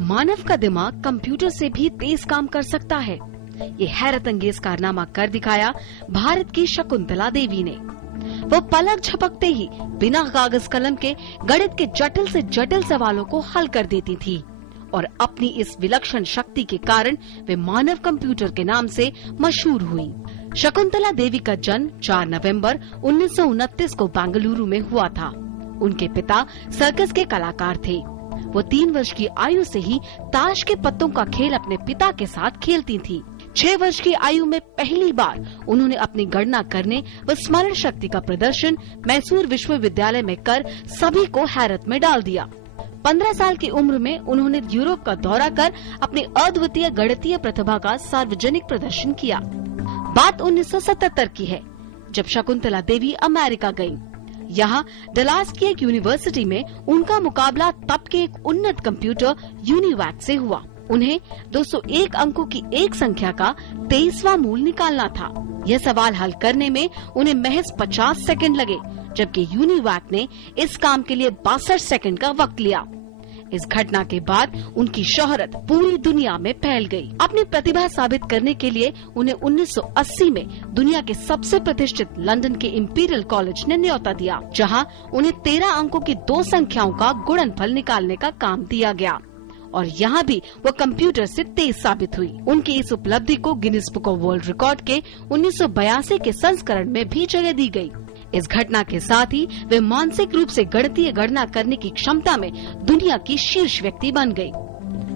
मानव का दिमाग कंप्यूटर से भी तेज काम कर सकता है। ये हैरत अंगेज कारनामा कर दिखाया भारत की शकुंतला देवी ने। वो पलक झपकते ही बिना कागज कलम के गणित के जटिल से जटिल सवालों को हल कर देती थी और अपनी इस विलक्षण शक्ति के कारण वे मानव कंप्यूटर के नाम से मशहूर हुई। शकुंतला देवी का जन्म 4 नवंबर 1929 को बेंगलुरु में हुआ था। उनके पिता सर्कस के कलाकार थे। वो 3 वर्ष की आयु से ही ताश के पत्तों का खेल अपने पिता के साथ खेलती थी। 6 वर्ष की आयु में पहली बार उन्होंने अपनी गणना करने व स्मरण शक्ति का प्रदर्शन मैसूर विश्वविद्यालय में कर सभी को हैरत में डाल दिया। 15 साल की उम्र में उन्होंने यूरोप का दौरा कर अपनी अद्वितीय गणितीय प्रतिभा का सार्वजनिक प्रदर्शन किया। बात 1977 की है, जब शकुंतला देवी अमेरिका गयी। यहाँ डलास की एक यूनिवर्सिटी में उनका मुकाबला तब के एक उन्नत कंप्यूटर यूनिवैक से हुआ। उन्हें 201 अंकों की एक संख्या का 23वां मूल निकालना था। यह सवाल हल करने में उन्हें महज 50 सेकंड लगे, जबकि यूनिवैक ने इस काम के लिए 62 सेकंड का वक्त लिया। इस घटना के बाद उनकी शोहरत पूरी दुनिया में फैल गई। अपनी प्रतिभा साबित करने के लिए उन्हें 1980 में दुनिया के सबसे प्रतिष्ठित लंदन के इंपीरियल कॉलेज ने न्योता दिया, जहां उन्हें 13 अंकों की 2 संख्याओं का गुणनफल निकालने का काम दिया गया और यहाँ भी वो कंप्यूटर से तेज साबित हुई। उनकी इस उपलब्धि को Guinness book of world record के 1982 के संस्करण में भी जगह दी गई। इस घटना के साथ ही वे मानसिक रूप से गणितीय गणना करने की क्षमता में दुनिया की शीर्ष व्यक्ति बन गई।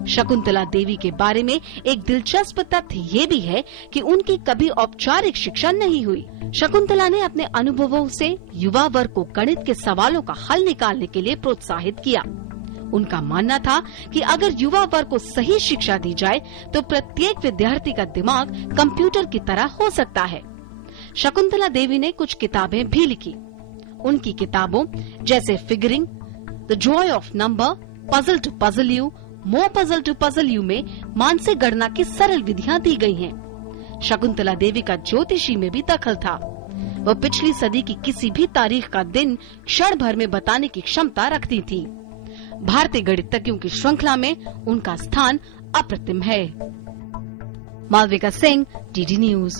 शकुंतला देवी के बारे में एक दिलचस्प तथ्य ये भी है कि उनकी कभी औपचारिक शिक्षा नहीं हुई। शकुंतला ने अपने अनुभवों से युवा वर्ग को गणित के सवालों का हल निकालने के लिए प्रोत्साहित किया। उनका मानना था कि अगर युवा वर्ग को सही शिक्षा दी जाए तो प्रत्येक विद्यार्थी का दिमाग कंप्यूटर की तरह हो सकता है। शकुंतला देवी ने कुछ किताबें भी लिखी। उनकी किताबों जैसे figuring, the joy of number, puzzle to puzzle you, more puzzle to puzzle you में मानसिक गणना की सरल विधियां दी गई हैं। शकुंतला देवी का ज्योतिषी में भी दखल था। वह पिछली सदी की किसी भी तारीख का दिन क्षण भर में बताने की क्षमता रखती थी। भारतीय गणितज्ञों की श्रृंखला में उनका स्थान अप्रतिम है। Malvika Singh, DD news.